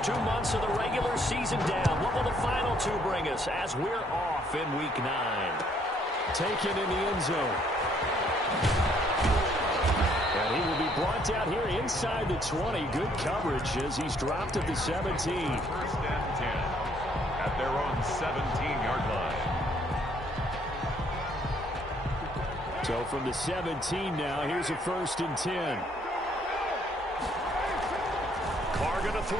first 2 months of the regular season down. What will the final two bring us as we're off in Week 9? Taken in the end zone. And he will be brought down here inside the 20. Good coverage as he's dropped at the 17. First and 10 at their own 17-yard line. So from the 17 now, here's a 1st and 10. Carr going to throw.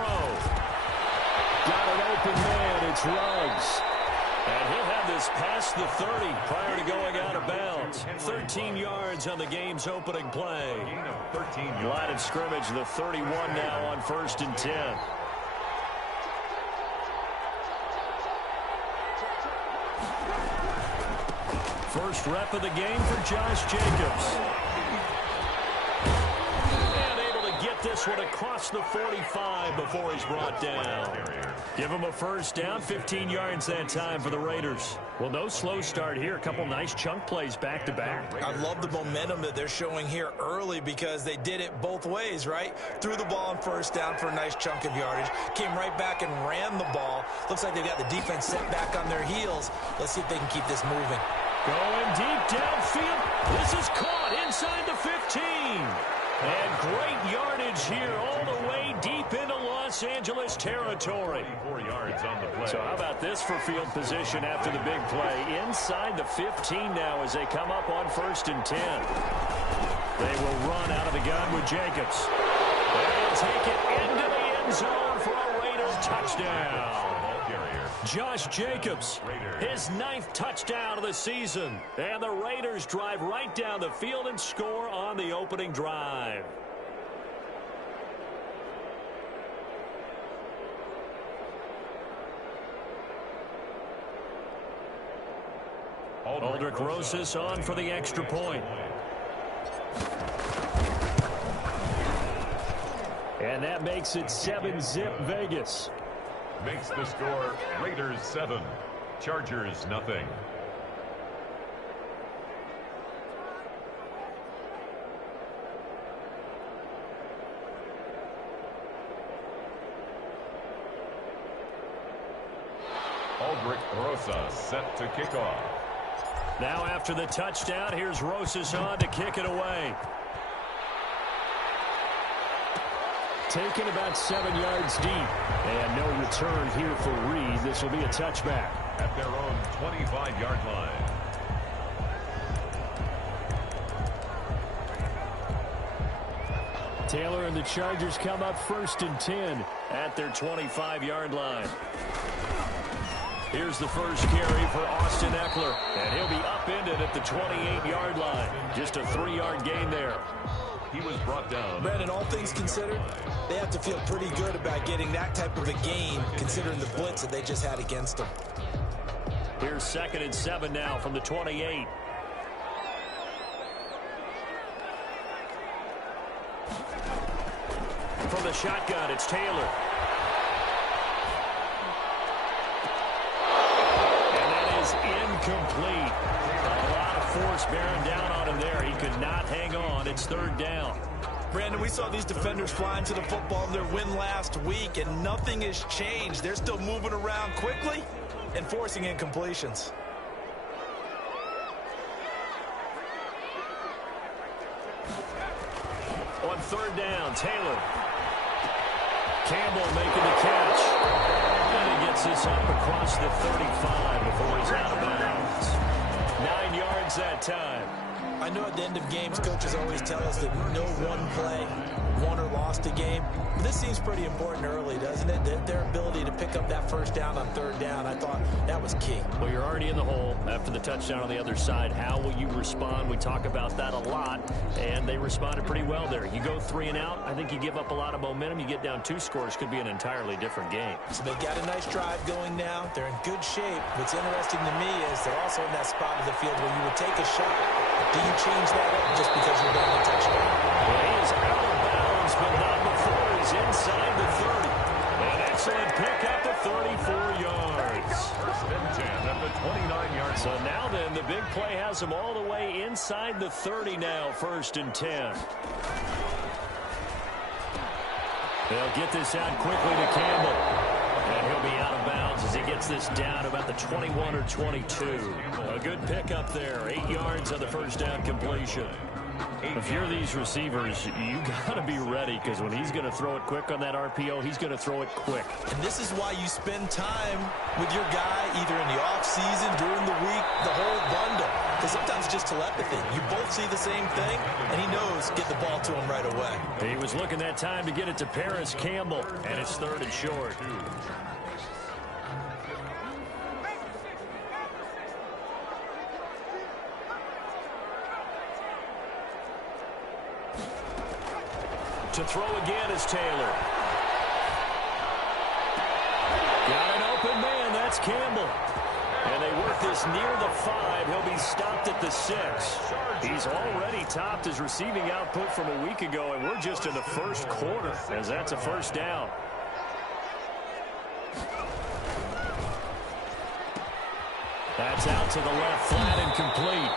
Got an open man. It's Ruggs. And he'll have this past the 30 prior to going out of bounds. 13 yards on the game's opening play. Line of scrimmage, the 31 now on 1st and 10. First rep of the game for Josh Jacobs. And able to get this one across the 45 before he's brought down. Give him a first down, 15 yards that time for the Raiders. Well, no slow start here. A couple nice chunk plays back-to-back. I love the momentum that they're showing here early because they did it both ways, right? Threw the ball on first down for a nice chunk of yardage. Came right back and ran the ball. Looks like they've got the defense set back on their heels. Let's see if they can keep this moving. Going deep downfield. This is caught inside the 15. And great yardage here all the way deep into Los Angeles territory. 4 yards on the play. So how about this for field position after the big play? Inside the 15 now as they come up on 1st and 10. They will run out of the gun with Jacobs. They'll take it into the end zone for a Raiders touchdown. Josh Jacobs, his 9th touchdown of the season. And the Raiders drive right down the field and score on the opening drive. Aldrich Rosas on for the extra point. And that makes it 7-zip Vegas. Makes the score Raiders 7, Chargers nothing. Aldrich Rosas set to kick off. Now after the touchdown, here's Rosas on to kick it away. Taken about 7 yards deep. And no return here for Reed. This will be a touchback. At their own 25-yard line. Taylor and the Chargers come up 1st and 10. At their 25-yard line. Here's the first carry for Austin Eckler. And he'll be upended at the 28-yard line. Just a 3-yard gain there. He was brought down. Brandon, all things considered, they have to feel pretty good about getting that type of a gain, considering the blitz that they just had against them. Here's 2nd and 7 now from the 28. From the shotgun, it's Taylor. And that is incomplete. A lot of force bearing down on him there. He could not hang on. It's 3rd down. Brandon, we saw these defenders flying to the football in their win last week, and nothing has changed. They're still moving around quickly and forcing incompletions. On 3rd down, Taylor. Campbell making the catch. And he gets this up across the 35 before he's out of bounds. 9 yards that time. I know at the end of games, coaches always tell us that no one play won or lost a game. But this seems pretty important early, doesn't it? Their ability to pick up that first down on 3rd down, I thought that was key. Well, you're already in the hole after the touchdown on the other side. How will you respond? We talk about that a lot, and they responded pretty well there. You go 3 and out, I think you give up a lot of momentum. You get down 2 scores, could be an entirely different game. So they've got a nice drive going now. They're in good shape. What's interesting to me is they're also in that spot of the field where you would take a shot. Do you change that up just because you're getting a touchdown? Well, he is out of bounds, but not before he's inside the 30. An excellent pick up to 34 yards. First and 10 at the 29-yard. So now then, the big play has him all the way inside the 30 now, 1st and 10. They'll get this out quickly to Campbell. And he'll be out of bounds as he gets this down about the 21 or 22. A good pickup there. 8 yards on the first down completion. If you're these receivers, you got to be ready, because when he's going to throw it quick on that RPO, he's going to throw it quick. And this is why you spend time with your guy either in the offseason, during the week, the whole bundle. Because sometimes it's just telepathy. You both see the same thing, and he knows get the ball to him right away. He was looking that time to get it to Paris Campbell, and it's 3rd and short. To throw again is Taylor. Got an open man. That's Campbell. And they work this near the 5. He'll be stopped at the 6. He's already topped his receiving output from a week ago, and we're just in the first quarter, as that's a first down. That's out to the left, flat and complete.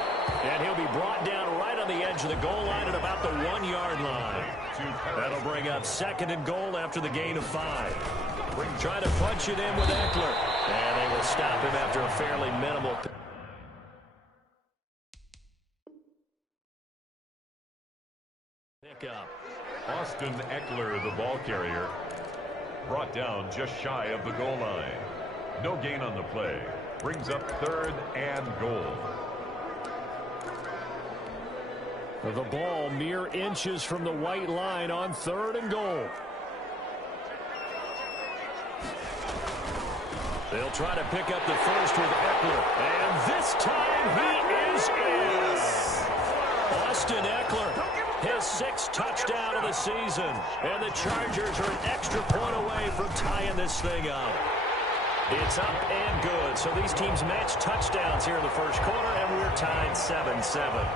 And he'll be brought down right on the edge of the goal line at about the 1-yard line. That'll bring up 2nd and goal after the gain of 5. Trying to punch it in with Eckler. And they will stop him after a fairly minimal pickup. Austin Eckler, the ball carrier, brought down just shy of the goal line. No gain on the play. Brings up 3rd and goal. The ball mere inches from the white line on 3rd and goal. They'll try to pick up the first with Eckler. And this time he is in. Austin Eckler, his 6th touchdown of the season. And the Chargers are an extra point away from tying this thing up. It's up and good. So these teams match touchdowns here in the first quarter, and we're tied 7-7.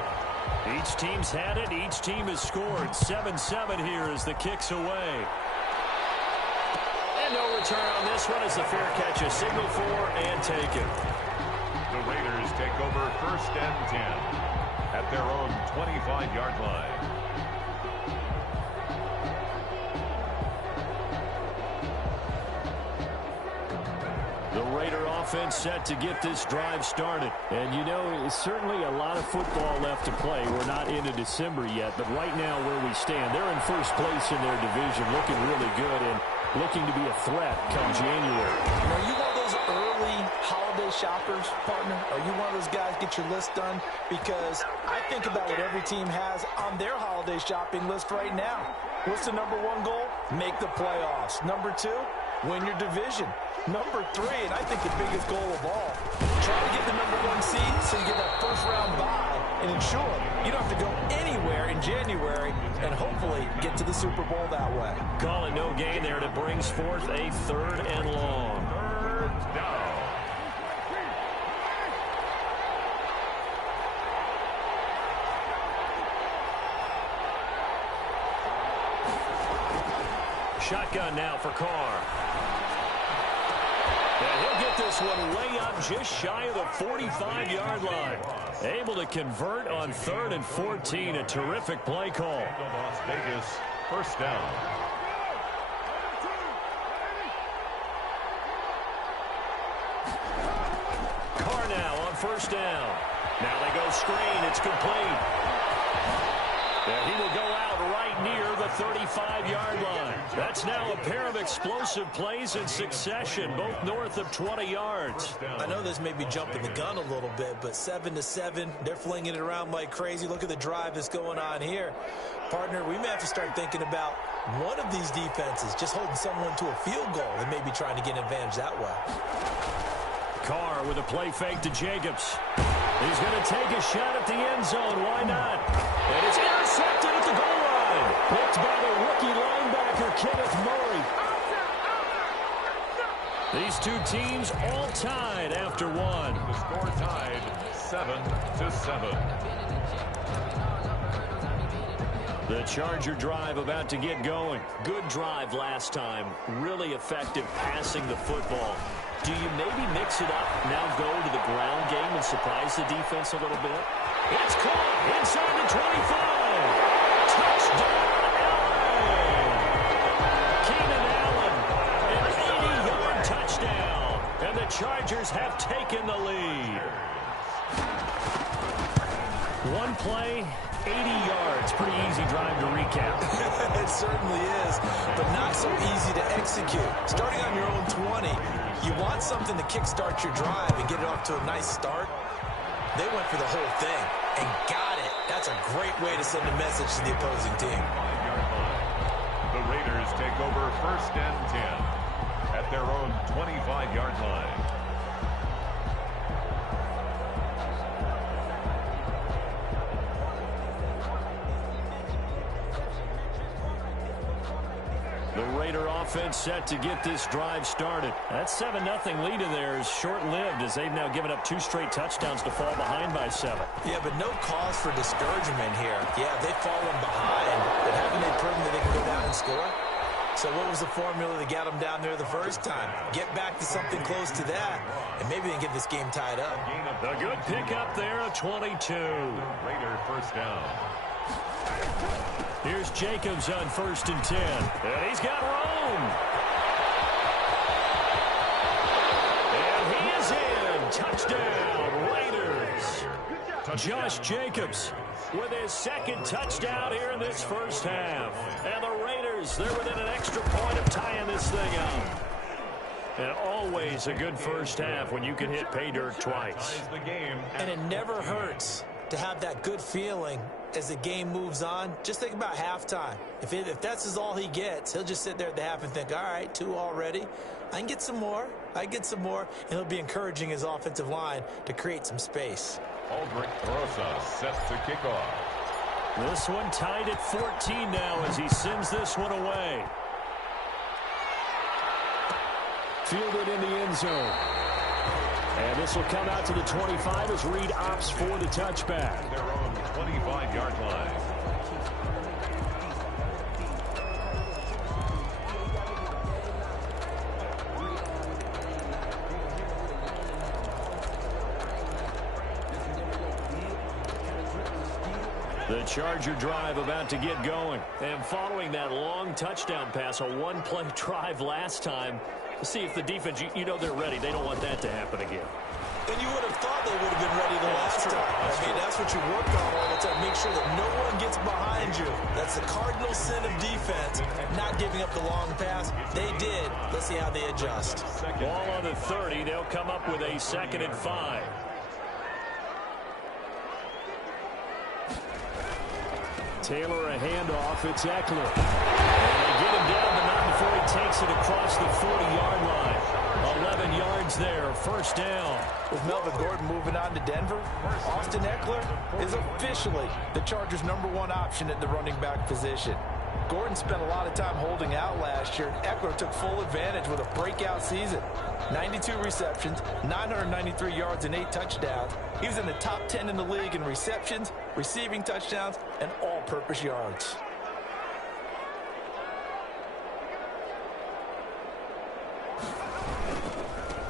Each team's had it. Each team has scored. 7-7 here as the kick's away. And no return on this one as the fair catch is signaled for and taken. The Raiders take over 1st and 10 at their own 25-yard line. The Raider offense set to get this drive started. And, you know, it's certainly a lot of football left to play. We're not into December yet, but right now where we stand, they're in first place in their division, looking really good and looking to be a threat come January. Are you one of those early holiday shoppers, partner? Are you one of those guys get your list done? Because I think about what every team has on their holiday shopping list right now. What's the number 1 goal? Make the playoffs. Number 2, win your division. Number 3, and I think the biggest goal of all, try to get the number 1 seed so you get that first-round bye and ensure you don't have to go anywhere in January and hopefully get to the Super Bowl that way. Call it no gain there, and it brings forth a 3rd and long. 3rd down. Shotgun now for Carr. And he'll get this one way up just shy of the 45-yard line. Able to convert on 3rd and 14. A terrific play call. Las Vegas, 1st down. Carr now on 1st down. Now they go screen. It's complete. And he will go out right near the 35-yard line. That's now a pair of explosive plays in succession, both north of 20 yards. I know this may be jumping the gun a little bit, but 7-7, they're flinging it around like crazy. Look at the drive that's going on here. Partner, we may have to start thinking about one of these defenses just holding someone to a field goal and maybe trying to get an advantage that way. Carr with a play fake to Jacobs. He's going to take a shot at the end zone. Why not? And it's intercepted at the goal line. Picked by the rookie linebacker, Kenneth Murray. These two teams all tied after one. The score tied 7-7. The Charger drive about to get going. Good drive last time. Really effective passing the football. Do you maybe mix it up, now go to the ground game and surprise the defense a little bit? It's caught inside the 25. Touchdown, LA. Chargers have taken the lead. One play, 80 yards. Pretty easy drive to recap. It certainly is, but not so easy to execute. Starting on your own 20, you want something to kickstart your drive and get it off to a nice start. They went for the whole thing and got it. That's a great way to send a message to the opposing team. The Raiders take over 1st and 10 at their own 25-yard line. The Raider offense set to get this drive started. That 7-0 lead in there is short-lived as they've now given up 2 straight touchdowns to fall behind by 7. Yeah, but no cause for discouragement here. Yeah, they've fallen behind, but haven't they proven that they can go down and score? So what was the formula that got them down there the first time? Get back to something close to that, and maybe they can get this game tied up. A good pickup there, a 22. Raider 1st down. Here's Jacobs on 1st and 10. And he's got room. And he is in. Touchdown, Raiders. Josh Jacobs with his 2nd touchdown here in this first half. And the Raiders, they're within an extra point of tying this thing up. And always a good first half when you can hit pay dirt twice. And it never hurts to have that good feeling as the game moves on. Just think about halftime. If that's all he gets, he'll just sit there at the half and think, all right, 2 already. I can get some more. And he'll be encouraging his offensive line to create some space. Aldrich Rosa set to kick off. This one tied at 14 now as he sends this one away. Fielded in the end zone. And this will come out to the 25 as Reed opts for the touchback. Their own 25-yard line. The Charger drive about to get going. And following that long touchdown pass, a 1-play drive last time, to see if the defense, you know they're ready. They don't want that to happen again. And you would have thought they would have been ready the last time. That's what you work on all the time. Make sure that no one gets behind you. That's the cardinal sin of defense, not giving up the long pass. They did. Let's see how they adjust. Ball on the 30. They'll come up with a 2nd and 5. Taylor a handoff. It's Eckler. And they get him down the mountain before he takes it across the 40-yard line. 11 yards there. 1st down. With Melvin Gordon moving on to Denver, Austin Eckler is officially the Chargers' #1 option at the running back position. Gordon spent a lot of time holding out last year. Eckler took full advantage with a breakout season. 92 receptions, 993 yards, and 8 touchdowns. He was in the top 10 in the league in receptions, receiving touchdowns, and all-purpose yards.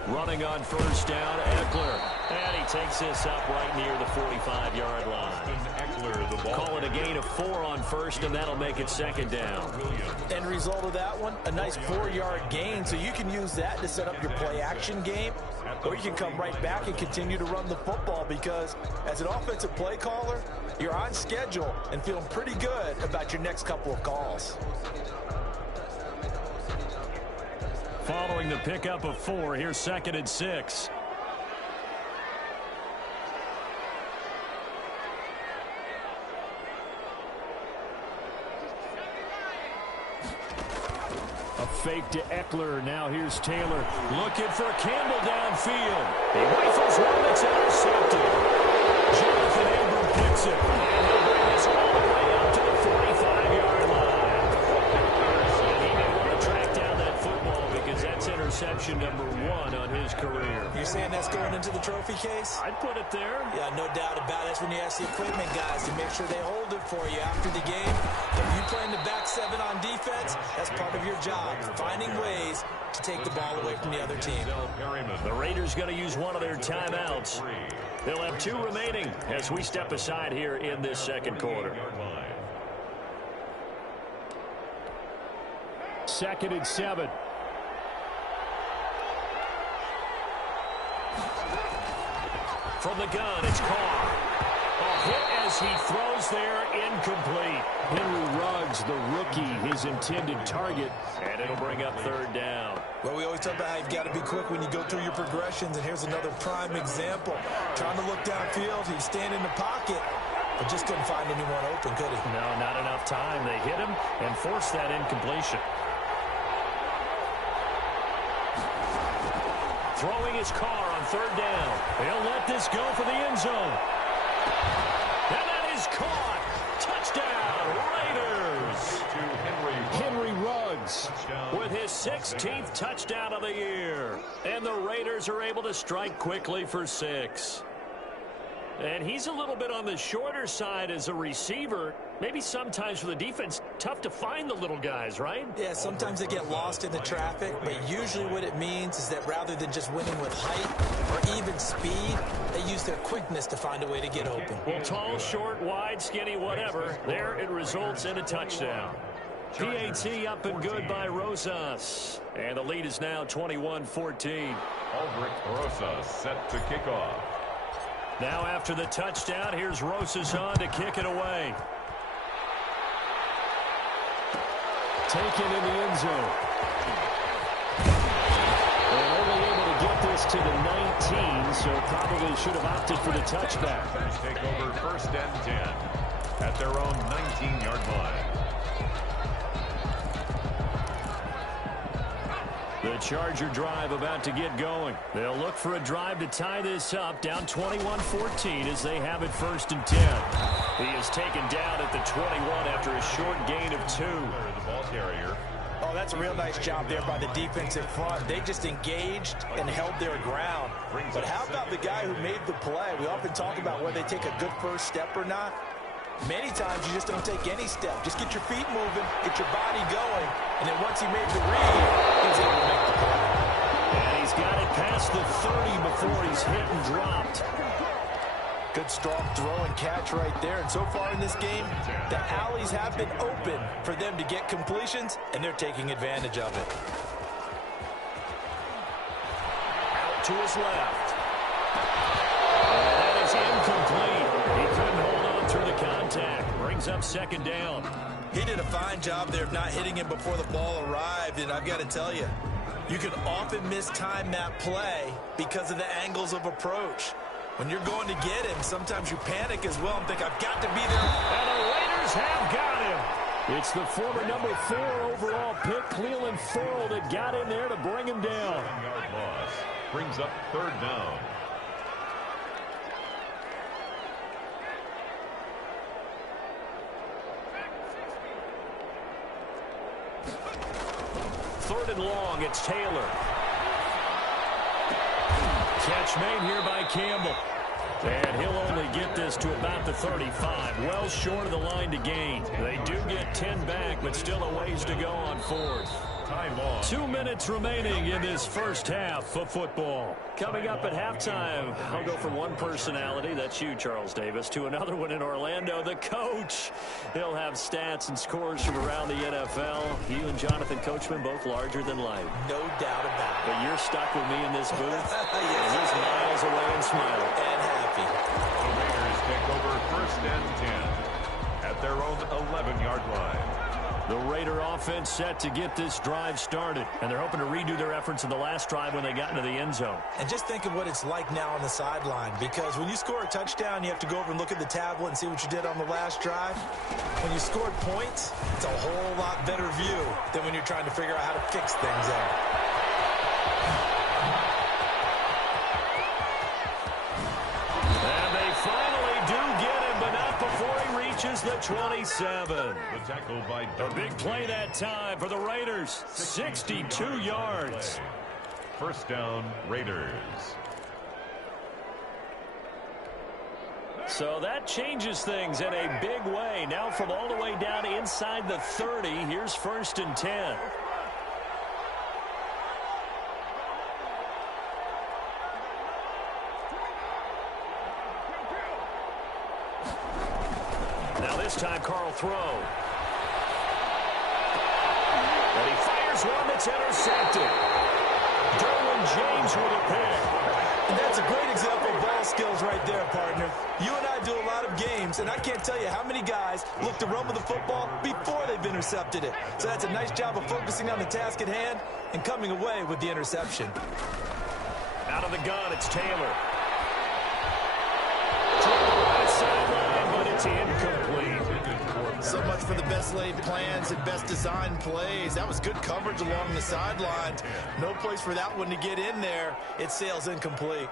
Running on 1st down, Eckler. And he takes this up right near the 45-yard line. Eckler, the ball. Call it a gain of 4 on 1st, and that'll make it 2nd down. End result of that one, a nice 4-yard gain, so you can use that to set up your play-action game, or you can come right back and continue to run the football because as an offensive play caller, you're on schedule and feeling pretty good about your next couple of calls. Following the pickup of 4, here's 2nd and 6. A fake to Eckler. Now here's Taylor looking for Campbell downfield. He rifles one that's intercepted. Jonathan Abram picks it. And he'll bring this all the way up to the 45-yard line. And he may want to track down that football because that's interception #1 on his career. You're saying that's going into the trophy case? I'd put it there. Yeah, no doubt about it. That's when you ask the equipment guys to make sure they hold it for you after the game. If you playing the back 7 on defense, that's part of your job, finding ways to take the ball away from the other team. The Raiders going to use one of their timeouts. They'll have 2 remaining as we step aside here in this 2nd quarter. 2nd and 7. from the gun. It's Carr. A hit as he throws there, incomplete. Henry Ruggs, the rookie, his intended target. And it'll bring up third down. Well, we always talk about how you've got to be quick when you go through your progressions, and here's another prime example. Trying to look downfield, he's standing in the pocket, but just couldn't find anyone open, could he? No, not enough time. They hit him and forced that incompletion. Throwing his car on third down. They'll let this go for the end zone. And that is caught. Touchdown, Raiders. Henry Ruggs With his 16th touchdown of the year. And the Raiders are able to strike quickly for 6. And he's a little bit on the shorter side as a receiver. Maybe sometimes for the defense, tough to find the little guys, right? Yeah, sometimes they get lost in the traffic, but usually what it means is that rather than just winning with height or even speed, they use their quickness to find a way to get open. Well, tall, short, wide, skinny, whatever. There it results in a touchdown. PAT up and good by Rosas. And the lead is now 21-14. Aldrich Rosas set to kick off. Now after the touchdown, here's Rosas on to kick it away. taken in the end zone. And only able to get this to the 19, so probably should have opted for the touchback. Take over first and 10 at their own 19-yard line. The Charger drive about to get going. They'll look for a drive to tie this up, down 21-14 as they have it first and 10. He is taken down at the 21 after a short gain of 2. The ball carrier. Oh, that's a real nice job there by the defensive front. They just engaged and held their ground. But how about the guy who made the play? We often talk about whether they take a good first step or not. Many times you just don't take any step. Just get your feet moving, get your body going, and then once he made the read, he was able to make the play. And he's got it past the 30 before he's hit and dropped. Good strong throw and catch right there. And so far in this game, the alleys have been open for them to get completions, and they're taking advantage of it. Out to his left. And that is incomplete. He couldn't hold on through the contact. Brings up second down. He did a fine job there of not hitting him before the ball arrived, and I've got to tell you, you can often mistime that play because of the angles of approach. When you're going to get him, sometimes you panic as well and think, I've got to be there. And the Raiders have got him. It's the former number 4 overall pick, Cleveland Farrell, that got in there to bring him down. 7-yard loss brings up third down. Third and long, it's Taylor. Catch made here by Campbell. And he'll only get this to about the 35. Well short of the line to gain. They do get 10 back, but still a ways to go on fourth. Time on. 2 minutes remaining in this first half of football. Coming up at halftime, I'll go from one personality, that's you, Charles Davis, to another one in Orlando, the coach. He'll have stats and scores from around the NFL. You and Jonathan Coachman, both larger than life. No doubt about it. But you're stuck with me in this booth. Yes, and he's miles away and smiling. And happy. The Raiders take over first and 10 at their own 11-yard line. The Raider offense set to get this drive started. And they're hoping to redo their efforts in the last drive when they got into the end zone. And just think of what it's like now on the sideline, because when you score a touchdown, you have to go over and look at the tablet and see what you did on the last drive. When you scored points, it's a whole lot better view than when you're trying to figure out how to fix things out. And they finally do get him, but not before he reaches the 27. The tackle by A big play that time for the Raiders. 62 yards. First down, Raiders. So that changes things in a big way. Now from all the way down inside the 30, here's first and 10. Now this time, Carl throw. And he fires one that's intercepted. Derwin James with a pick. And that's a great example of ball skills right right there, partner. You and I do a lot of games, and I can't tell you how many guys look to run with the football before they've intercepted it. So that's a nice job of focusing on the task at hand and coming away with the interception. Out of the gun, it's Taylor. To the right sideline, but it's incomplete. So much for the best laid plans and best designed plays. That was good coverage along the sidelines. No place for that one to get in there. It sails incomplete.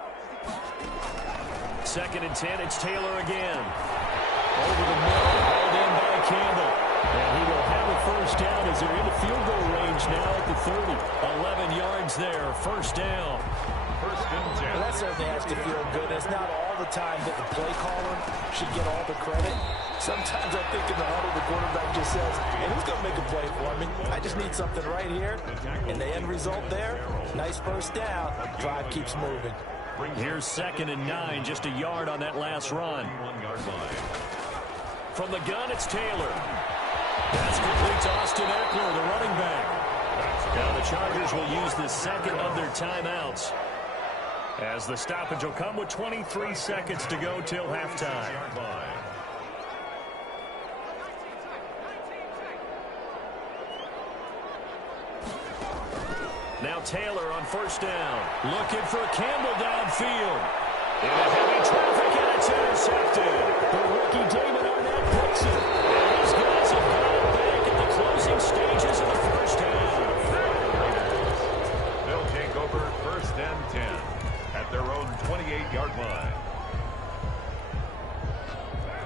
2nd and 10, it's Taylor again. Over the middle, hauled in by Campbell. And he will have a first down as they're into field goal range now at the 30. 11 yards there, first down. First and 10. Well, that certainly has to feel good. It's not all the time that the play caller should get all the credit. Sometimes I think in the huddle, the quarterback just says, hey, who's going to make a play for me? I just need something right here. And the end result there, nice first down. Drive keeps moving. Here's 2nd and 9, just a yard on that last run. 1-yard line. From the gun, it's Taylor. That's complete to Austin Eckler, the running back. Now the Chargers will use the second of their timeouts, as the stoppage will come with 23 seconds to go till halftime. Now Taylor on first down. Looking for Campbell downfield. In a heavy traffic, and it's intercepted. The rookie David Arnett picks it. And these guys have gone back in the closing stages of the first half. They'll take over 1st and 10 at their own 28-yard line.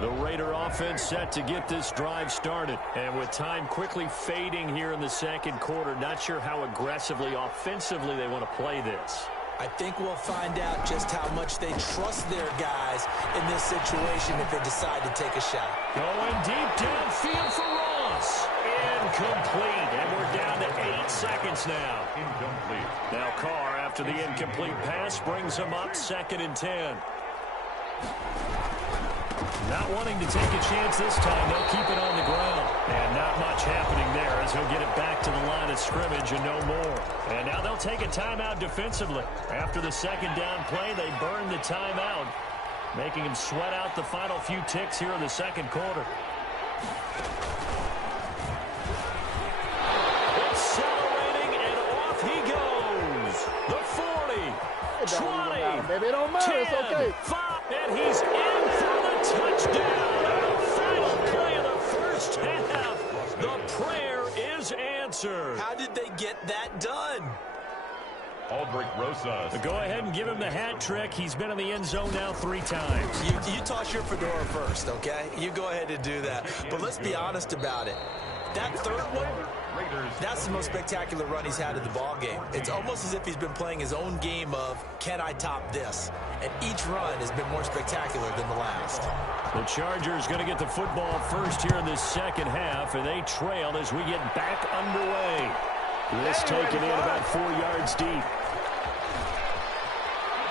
The Raider offense set to get this drive started. And with time quickly fading here in the second quarter, not sure how aggressively, offensively they want to play this. I think we'll find out just how much they trust their guys in this situation if they decide to take a shot. Going deep downfield for Ross. Incomplete. And we're down to 8 seconds now. Incomplete. Now Carr, after the incomplete pass, brings him up 2nd and 10. Not wanting to take a chance this time, they'll keep it on the ground. And not much happening there as he'll get it back to the line of scrimmage and no more. And now they'll take a timeout defensively. After the second down play, they burn the timeout, making him sweat out the final few ticks here in the second quarter. Accelerating, and off he goes. The 40, 20, baby, it don't matter. 10, It's okay. 5, and he's in for the touchdown. And the final play of the first half. The prayer is answered. How did they get that done? Aldrich Rosas. Go ahead and give him the hat trick. He's been in the end zone now 3 times. You toss your fedora first, okay? You go ahead and do that. But let's be honest about it. That third one, that's the most spectacular run he's had in the ball game. It's almost as if he's been playing his own game of, can I top this? And each run has been more spectacular than the last. The Chargers going to get the football first here in this second half, and they trail as we get back underway. This taken in about 4 yards deep.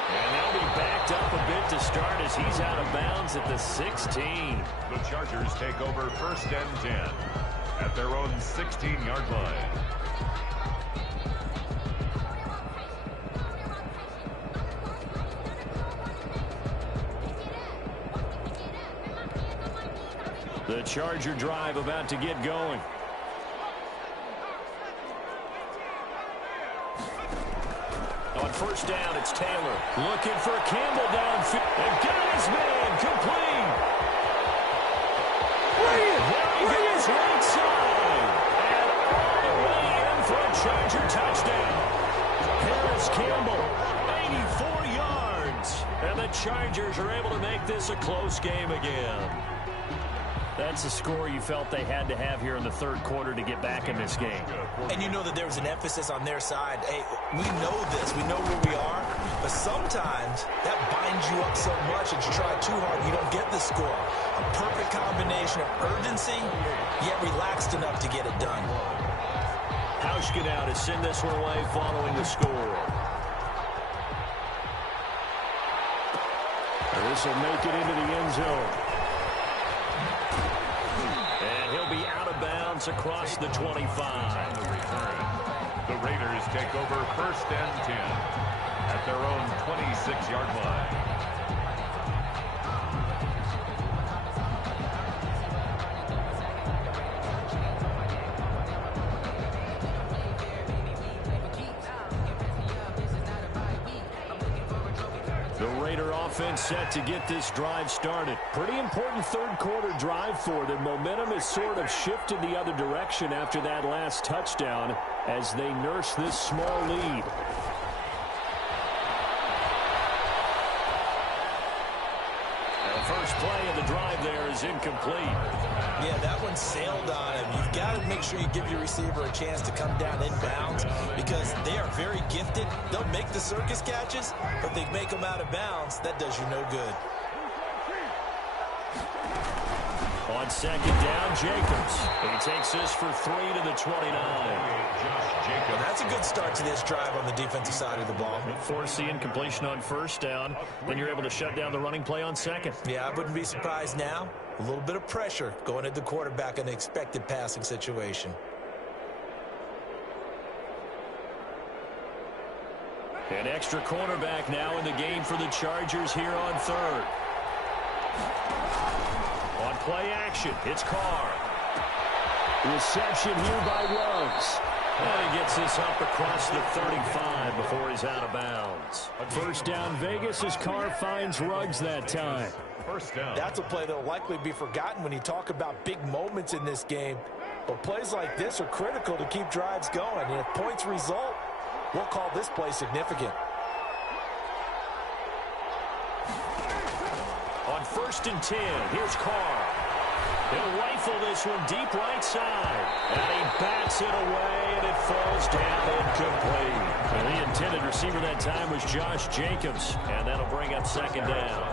And they'll be backed up a bit to start as he's out of bounds at the 16. The Chargers take over 1st and 10 at their own 16-yard line. The Charger drive about to get going. On first down, it's Taylor. Looking for Campbell downfield. And got his man complete. There he goes right side. And all the way in for a Charger touchdown. Harris Campbell, 84 yards. And the Chargers are able to make this a close game again. That's the score you felt they had to have here in the third quarter to get back in this game. And you know that there was an emphasis on their side. Hey, we know this. We know where we are. But sometimes that binds you up so much that you try too hard and you don't get the score. A perfect combination of urgency, yet relaxed enough to get it done. Hauschka now to send this one away following the score. And this will make it into the end zone. And he'll be out of bounds across the 25. The Raiders take over 1st and 10 at their own 26-yard line. offense set to get this drive started. Pretty important third-quarter drive for them. Momentum has sort of shifted the other direction after that last touchdown as they nurse this small lead. The first play of the drive there is incomplete. Yeah, that one sailed on him. You've got to make sure you give your receiver a chance to come down inbounds because they are very gifted. They'll make the circus catches, but they make them out of bounds. That does you no good. On second down, Jacobs. He takes this for 3 to the 29. Well, that's a good start to this drive on the defensive side of the ball. Force the incompletion on first down. Then you're able to shut down the running play on second. Yeah, I wouldn't be surprised now. A little bit of pressure going at the quarterback in an expected passing situation. An extra cornerback now in the game for the Chargers here on third. On play action, it's Carr. Reception here by Ruggs. And he gets this up across the 35 before he's out of bounds. First down Vegas as Carr finds Ruggs that time. First down. That's a play that will likely be forgotten when you talk about big moments in this game. But plays like this are critical to keep drives going. And if points result, we'll call this play significant. On first and 10, here's Carr. He'll rifle this one deep right side. And he bats it away, and it falls down incomplete. And the intended receiver that time was Josh Jacobs. And that'll bring up second down.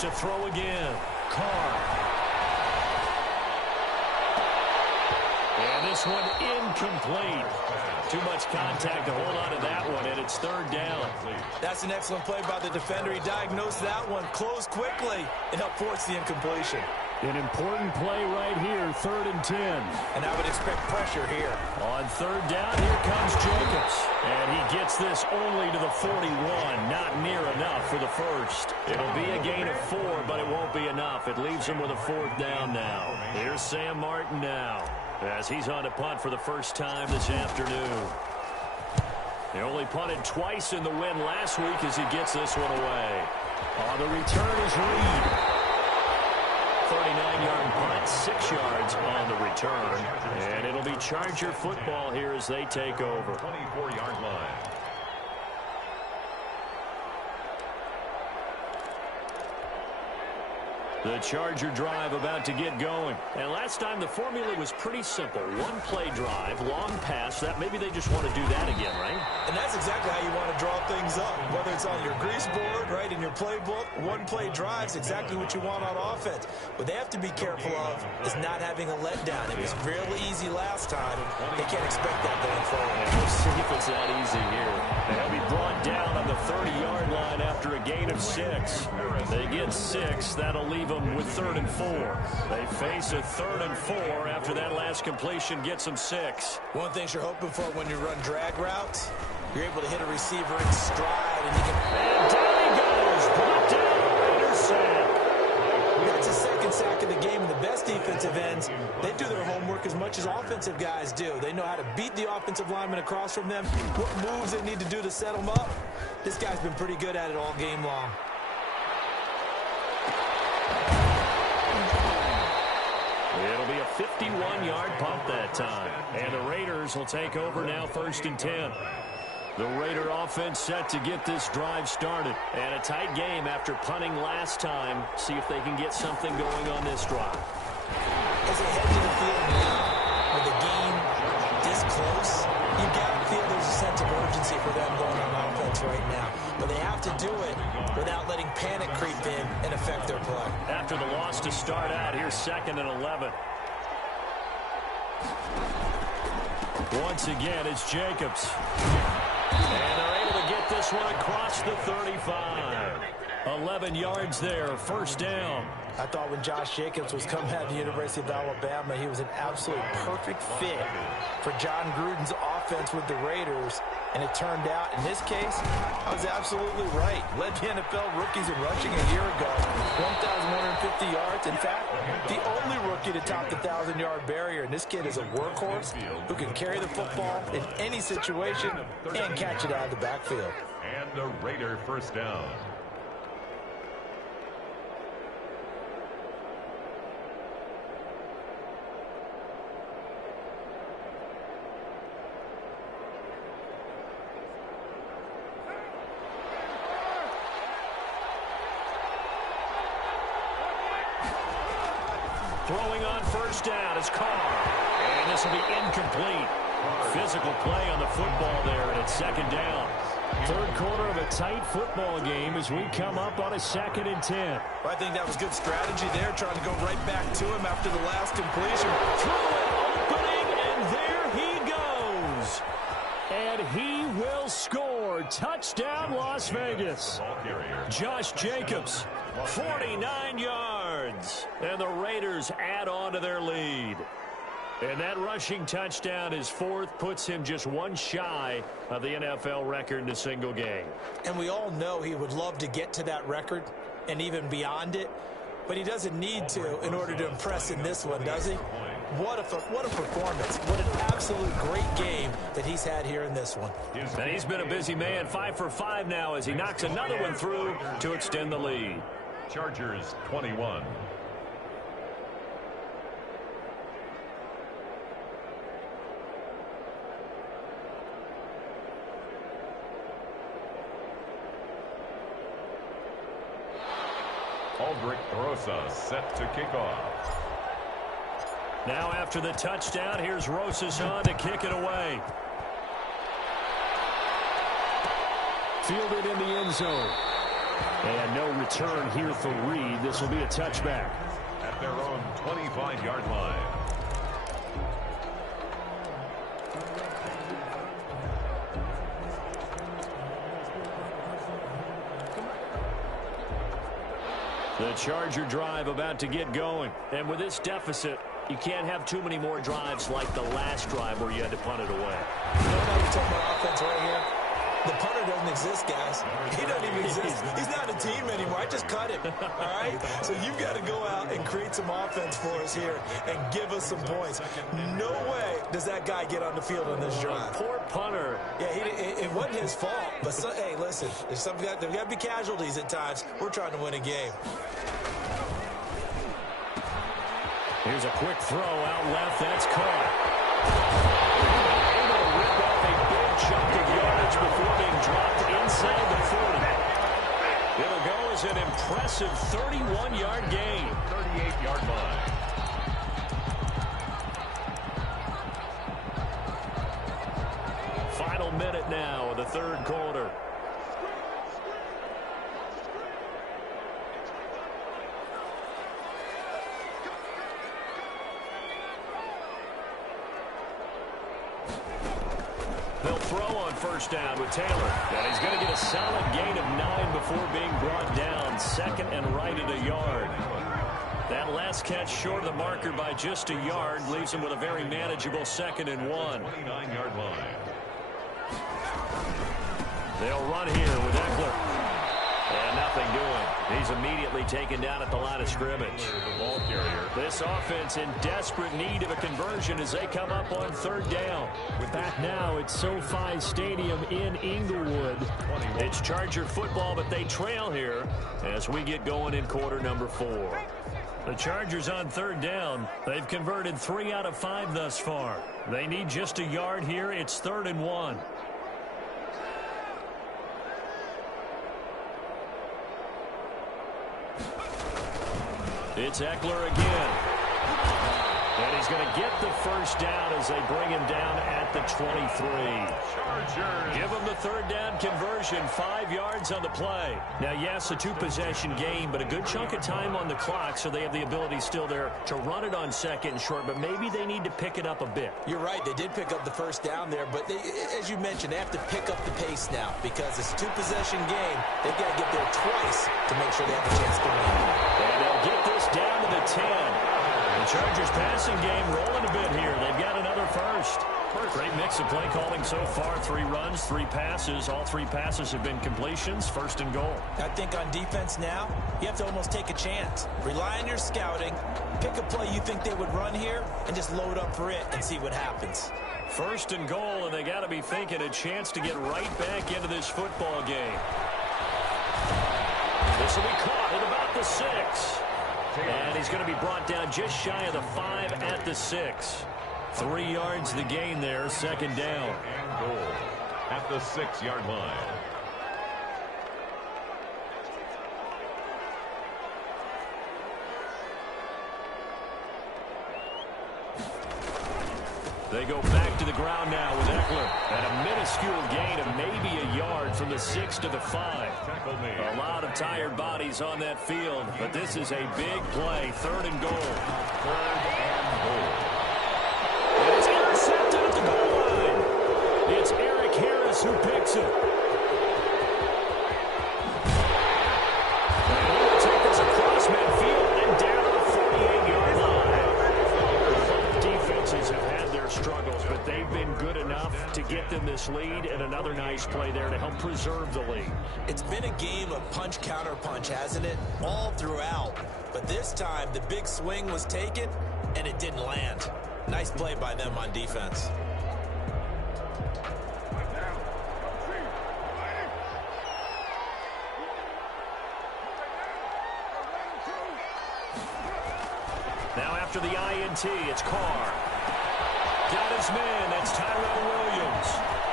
To throw again, Carr. And this one incomplete. Too much contact to hold on to that one, and it's third down. That's an excellent play by the defender. He diagnosed that one, closed quickly, and helped force the incompletion. An important play right here, 3rd and 10. And I would expect pressure here. On third down, here comes Jacobs. And he gets this only to the 41. Not near enough for the first. It'll be a gain of 4, but it won't be enough. It leaves him with a 4th down now. Here's Sam Martin now, as he's on to punt for the first time this afternoon. He only punted twice in the win last week as he gets this one away. On the return is Reed. 39-yard punt, 6 yards on the return. And it'll be Charger football here as they take over. 24-yard line. The Charger drive about to get going. And last time the formula was pretty simple. One play drive, long pass. That maybe they just want to do that again, right? And that's exactly how you want to draw things up. Whether it's on your grease board, right, in your playbook, one play drive's exactly what you want on offense. What they have to be careful of is not having a letdown. It was really easy last time. They can't expect that going forward. And we'll see if it's that easy here. They'll be brought down on the 30-yard line after a gain of 6. They get 6. That'll leave them with 3rd and 4. They face a 3rd and 4 after that last completion gets them 6. One thing you're hoping for when you run drag routes, you're able to hit a receiver in stride, and you can... And down he goes. Brought down the Raiders sack. That's his 2nd sack of the game. And the best defensive ends, they do their homework as much as offensive guys do. They know how to beat the offensive lineman across from them, what moves they need to do to set them up. This guy's been pretty good at it all game long. It'll be a 51-yard punt that time. And the Raiders will take over now 1st and 10. The Raider offense set to get this drive started. And a tight game after punting last time. See if they can get something going on this drive. As they head to the field now, with the game this close, you've got to feel there's a sense of urgency for them going on offense right now. But they have to do it without letting panic creep in and affect their play. After the loss to start out, here's 2nd and 11. Once again, it's Jacobs. And they're able to get this one across the 35. 11 yards there, first down. I thought when Josh Jacobs was coming out of the University of Alabama, he was an absolute perfect fit for John Gruden's offense with the Raiders. And it turned out, in this case, I was absolutely right. Led the NFL rookies in rushing a year ago, 1,150 yards. In fact, the only rookie to top the 1,000-yard barrier. And this kid is a workhorse who can carry the football in any situation and catch it out of the backfield. And a Raider first down. Throwing on first down is Carr. And this will be incomplete. Physical play on the football there, and it's second down. Third quarter of a tight football game as we come up on a 2nd and 10. I think that was good strategy there, trying to go right back to him after the last completion. Through an opening, and there he goes. And he will score. Touchdown, Las Vegas. Josh Jacobs, 49 yards. And the Raiders add on to their lead. And that rushing touchdown, his fourth, puts him just one shy of the NFL record in a single game. And we all know he would love to get to that record and even beyond it, but he doesn't need to in order to impress in this one, does he? What a performance. What an absolute great game that he's had here in this one. And he's been a busy man, 5 for 5 now as he knocks another one through to extend the lead. Chargers 21. Aldrich Rosa set to kick off. Now after the touchdown, here's Rosas on to kick it away. Fielded in the end zone. And no return here for Reed. This will be a touchback. At their own 25-yard line. The Charger drive about to get going. And with this deficit, you can't have too many more drives like the last drive where you had to punt it away. You know how you talk about offense right here? The punter doesn't exist, guys. He doesn't even exist. He's not a team anymore. I just cut him, all right? So you've got to go out and create some offense for us here and give us some points. No way does that guy get on the field on this drive. Poor punter. Yeah, it wasn't his fault. But, hey, listen, there's got to be casualties at times. We're trying to win a game. Here's a quick throw out left. That's caught. Able to rip off a big chunk of yardage before being dropped inside the 40. It'll go as an impressive 31-yard gain. 38-yard line. Final minute now of the third quarter. They'll throw on first down with Taylor. And he's going to get a solid gain of 9 before being brought down. Second and right at a yard. That last catch short of the marker by just a yard leaves him with a very manageable 2nd and 1. 29-yard line. They'll run here with Eckler. And nothing doing. He's immediately taken down at the line of scrimmage. The ball carrier. This offense in desperate need of a conversion as they come up on third down. Back now at SoFi Stadium in Inglewood. It's Charger football, but they trail here as we get going in quarter number 4. The Chargers on third down. They've converted 3 out of 5 thus far. They need just a yard here. It's 3rd and 1. It's Eckler again. And he's going to get the first down as they bring him down at the 23. Chargers. Give him the third down conversion, 5 yards on the play. Now, yes, a two-possession game, but a good chunk of time on the clock, so they have the ability still there to run it on second and short, but maybe they need to pick it up a bit. You're right. They did pick up the first down there, but as you mentioned, they have to pick up the pace now because it's a two-possession game. They've got to get there twice to make sure they have a chance to win. And they'll get this down to the 10. The Chargers passing game rolling a bit here. They've got another first. Great mix of play calling so far. 3 runs, 3 passes. All 3 passes have been completions. First and goal. I think on defense now, you have to almost take a chance. Rely on your scouting. Pick a play you think they would run here and just load up for it and see what happens. First and goal, and they got to be thinking a chance to get right back into this football game. This will be caught at about the 6. And he's going to be brought down just shy of the 5 at the 6. 3 yards the gain there, second down. And goal at the 6-yard line. They go back to the ground now with Eckler. And a minuscule gain of maybe a yard from the 6 to the 5. A lot of tired bodies on that field, but this is a big play. Third and goal. And it's intercepted at the goal line. It's Eric Harris who picks it. And he will take this across midfield and down to the 48-yard line. Both defenses have had their struggles, but they've been good enough to get them this lead, and another nice play there to help preserve the lead. It's been a game of punch-counter-punch, hasn't it? All throughout. But this time, the big swing was taken, and it didn't land. Nice play by them on defense. Now after the INT, it's Carr. Got his man, that's Tyrell Williams.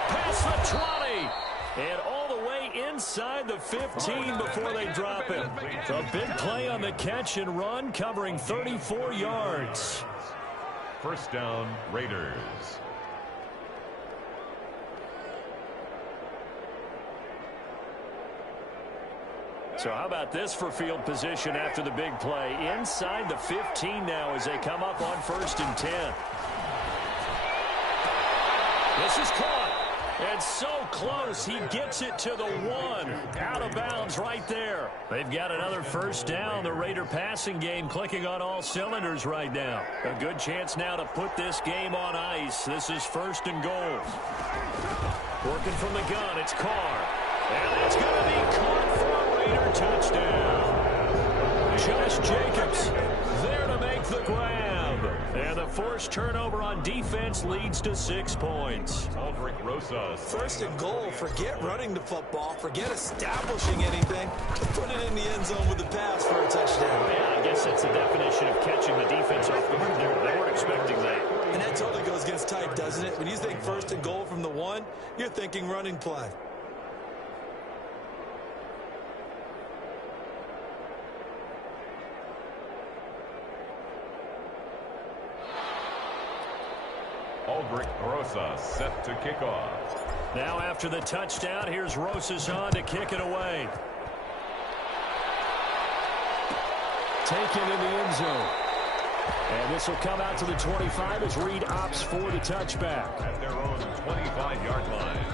Past the 20. And all the way inside the 15 before they drop him. A big play on the catch and run, covering 34 yards. First down, Raiders. So how about this for field position after the big play? Inside the 15 now as they come up on 1st and 10. This is caught. And so close, he gets it to the 1. Out of bounds right there. They've got another first down. The Raider passing game clicking on all cylinders right now. A good chance now to put this game on ice. This is 1st and goal. Working from the gun, it's Carr. And it's going to be caught for a Raider touchdown. Josh Jacobs there to make the grab. And the forced turnover on defense leads to 6 points. Aldrich Rosas. 1st and goal. Forget running the football. Forget establishing anything. Put it in the end zone with a pass for a touchdown. Yeah, I guess that's the definition of catching the defense off guard there. They weren't expecting that. And that totally goes against type, doesn't it? When you think 1st and goal from the 1, you're thinking running play. Aldrich Rosas set to kick off. Now after the touchdown, here's Rosas on to kick it away. Taken in the end zone. And this will come out to the 25 as Reed opts for the touchback. At their own 25-yard line.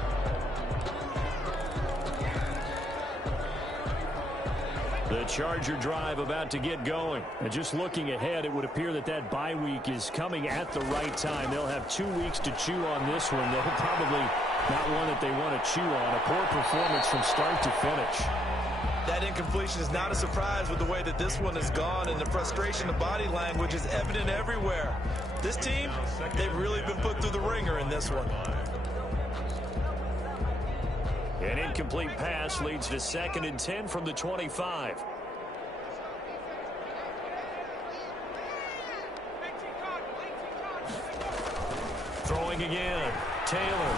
The Charger drive about to get going. And just looking ahead, it would appear that that bye week is coming at the right time. They'll have 2 weeks to chew on this one. They'll probably not one that they want to chew on. A poor performance from start to finish. That incompletion is not a surprise with the way that this one has gone, and the frustration of body language is evident everywhere. This team, they've really been put through the ringer in this one. An incomplete pass leads to 2nd and 10 from the 25. Throwing again. Taylor.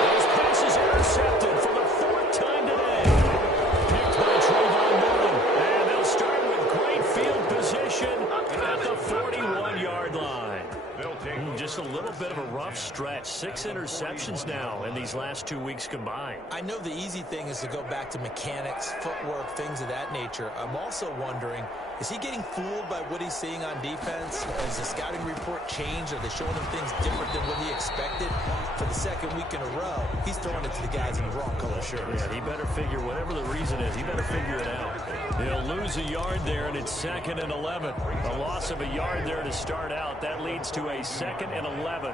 His pass is intercepted for the 4th time today. Picked by Trayvon Mullen. And they'll start with great field position at the 40. stretch. 6 interceptions now in these last 2 weeks combined. I know the easy thing is to go back to mechanics, footwork, things of that nature. I'm also wondering, is he getting fooled by what he's seeing on defense? Has the scouting report changed? Are they showing him things different than what he expected? For the second week in a row, he's throwing it to the guys in the wrong color shirts. Yeah, he better figure, whatever the reason is, he better figure it out. He'll lose a yard there, and it's 2nd and 11. A loss of a yard there to start out. That leads to a 2nd and 11.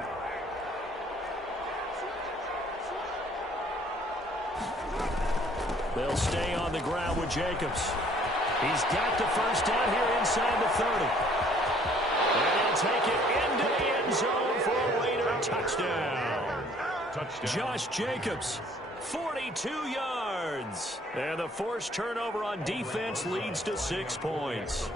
They'll stay on the ground with Jacobs. He's got the first down here inside the 30. And he'll take it into the end zone for a Raider touchdown. Josh Jacobs, 42 yards. And the forced turnover on defense leads to 6 points.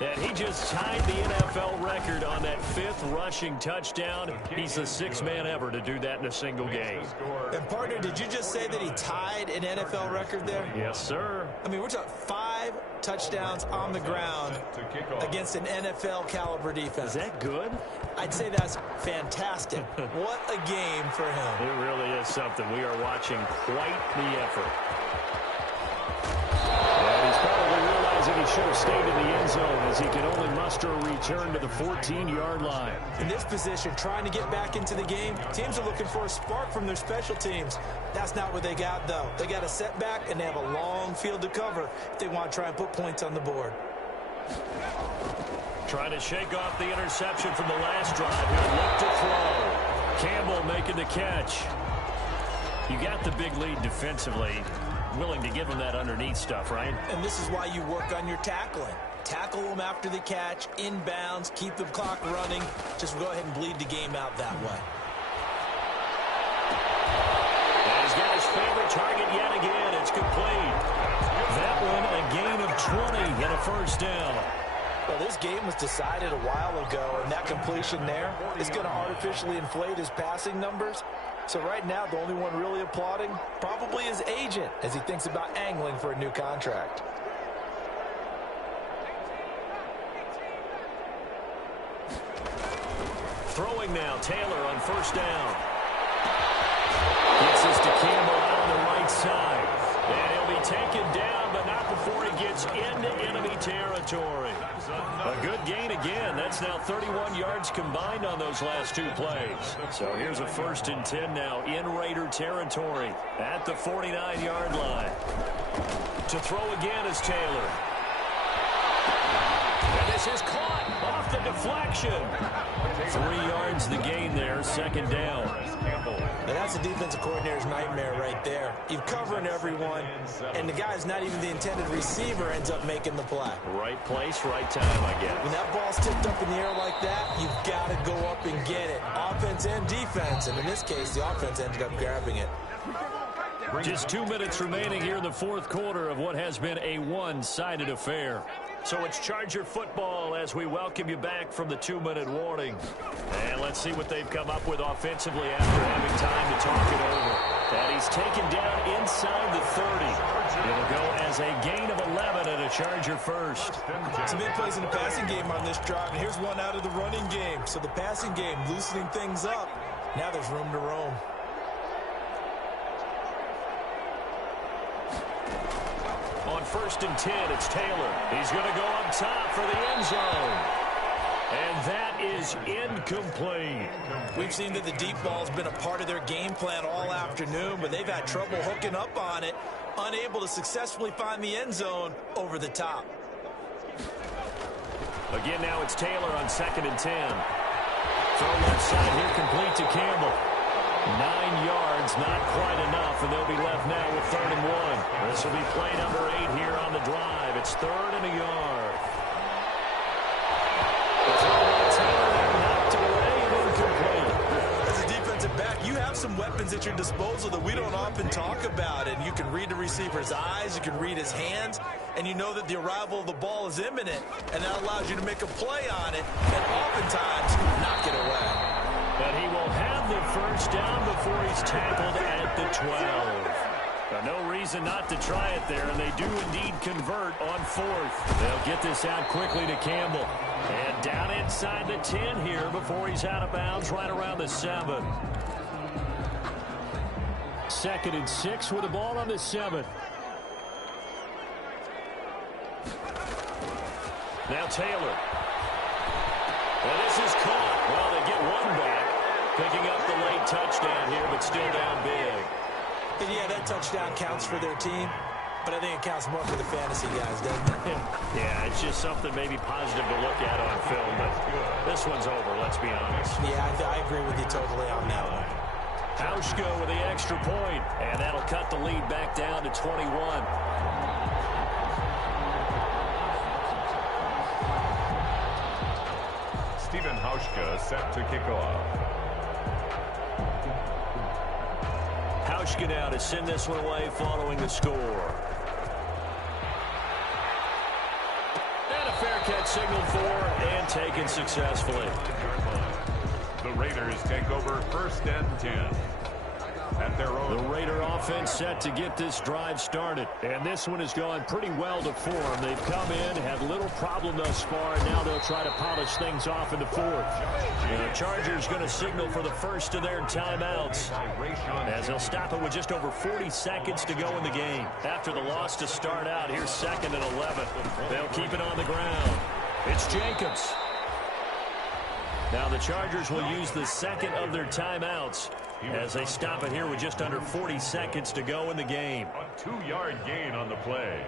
And he just tied the NFL record on that 5th rushing touchdown. He's the 6th man ever to do that in a single game. And, partner, did you just say that he tied an NFL record there? Yes, sir. I mean, we're talking 5 touchdowns on the ground against an NFL-caliber defense. Is that good? I'd say that's fantastic. What a game for him. It really is something. We are watching quite the effort. And he's probably realizing he should have stayed in the end zone as he can only muster a return to the 14-yard line. In this position, trying to get back into the game, teams are looking for a spark from their special teams. That's not what they got, though. They got a setback, and they have a long field to cover if they want to try and put points on the board. Trying to shake off the interception from the last drive. He'll look to throw. Campbell making the catch. You got the big lead defensively. Willing to give him that underneath stuff, right? And this is why you work on your tackling. Tackle them after the catch, inbounds, keep the clock running. Just go ahead and bleed the game out that way. And he's got his favorite target yet again. It's complete. That one, a gain of 20 and a first down. Well, this game was decided a while ago, and that completion there is going to artificially inflate his passing numbers. So right now, the only one really applauding probably his agent as he thinks about angling for a new contract. Throwing now, Taylor on first down. Gets this to Campbell out on the right side. And he'll be taken down, but not before he gets into enemy territory. A good gain again. That's now 31 yards combined on those last 2 plays. So here's a 1st and 10 now in Raider territory at the 49-yard line. To throw again is Taylor. And this is caught off the deflection. 3 yards the gain there, 2nd down. And that's the defensive coordinator's nightmare right there. You're covering everyone, and the guy's not even the intended receiver ends up making the play. Right place, right time, I guess. When that ball's tipped up in the air like that, you've got to go up and get it. Offense and defense, and in this case, the offense ended up grabbing it. Just 2 minutes remaining here in the 4th quarter of what has been a one-sided affair. So it's Charger football as we welcome you back from the 2-minute warning. And let's see what they've come up with offensively after having time to talk it over. And he's taken down inside the 30. It'll go as a gain of 11 and a Charger first. Some big plays in the passing game on this drive, and here's one out of the running game. So the passing game loosening things up. Now there's room to roam. On 1st and 10, it's Taylor. He's going to go up top for the end zone. And that is incomplete. We've seen that the deep ball's been a part of their game plan all afternoon, but they've had trouble hooking up on it, unable to successfully find the end zone over the top. Again, now it's Taylor on 2nd and 10. Throw left side here, complete to Campbell. 9 yards, not quite enough, and they'll be left now with 3rd and 1. This will be play number 8 here on the drive. It's 3rd and a yard. The throw by Taylor, knocked away and incomplete. As a defensive back, you have some weapons at your disposal that we don't often talk about, and you can read the receiver's eyes, you can read his hands, and you know that the arrival of the ball is imminent, and that allows you to make a play on it, and oftentimes knock it away. But he will have the first down before he's tackled at the 12. No reason not to try it there, and they do indeed convert on 4th. They'll get this out quickly to Campbell. And down inside the 10 here before he's out of bounds right around the 7. 2nd and 6 with the ball on the 7. Now Taylor. Well, this is caught. Well, they get one back. Picking up the late touchdown here, but still down big. And yeah, that touchdown counts for their team, but I think it counts more for the fantasy guys, doesn't it? Yeah, it's just something maybe positive to look at on film, but this one's over, let's be honest. Yeah, I agree with you totally on that one. Hauschka with the extra point, and that'll cut the lead back down to 21. Stephen Hauschka set to kick off. Hauschka now to send this one away following the score. And a fair catch signaled for and taken successfully. The Raiders take over 1st and 10. At their own. The Raider offense set to get this drive started. And this one has gone pretty well to form. They've come in, had little problem thus far, and now they'll try to polish things off in the 4th. The Chargers going to signal for the first of their timeouts, as they'll stop it with just over 40 seconds to go in the game. After the loss to start out, here's 2nd and 11. They'll keep it on the ground. It's Jacobs. Now the Chargers will use the 2nd of their timeouts as they stop it here with just under 40 seconds to go in the game. A 2-yard gain on the play.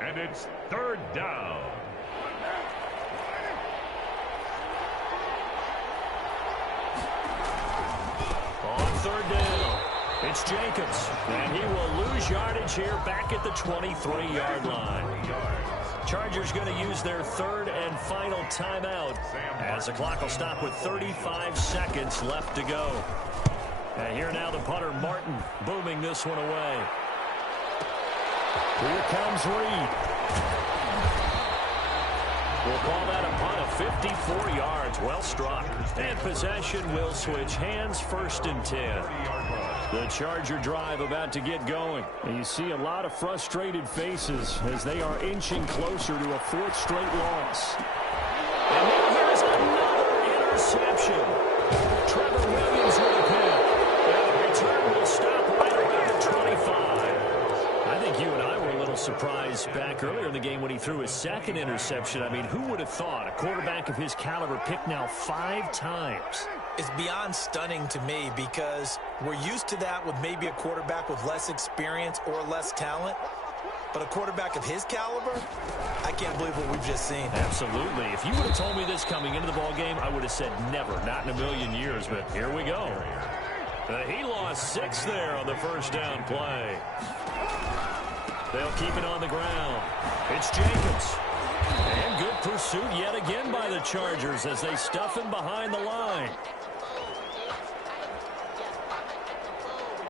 And it's 3rd down. On 3rd down, it's Jacobs. And he will lose yardage here back at the 23-yard line. Chargers going to use their 3rd and final timeout as the clock will stop with 35 seconds left to go. And here now the punter, Martin, booming this one away. Here comes Reed. We'll call that a punt of 54 yards. Well struck. And possession will switch hands, 1st and 10. The Charger drive about to get going. And you see a lot of frustrated faces as they are inching closer to a 4th straight loss. And now there's another interception. Trevor Williams with a pick. And the return will stop right around the 25. I think you and I were a little surprised back earlier in the game when he threw his 2nd interception. I mean, who would have thought a quarterback of his caliber picked now 5 times? It's beyond stunning to me because we're used to that with maybe a quarterback with less experience or less talent. But a quarterback of his caliber, I can't believe what we've just seen. Absolutely. If you would have told me this coming into the ball game, I would have said never, not in a million years. But here we go. He lost 6 there on the 1st down play. They'll keep it on the ground. It's Jacobs. And good pursuit yet again by the Chargers as they stuff him behind the line.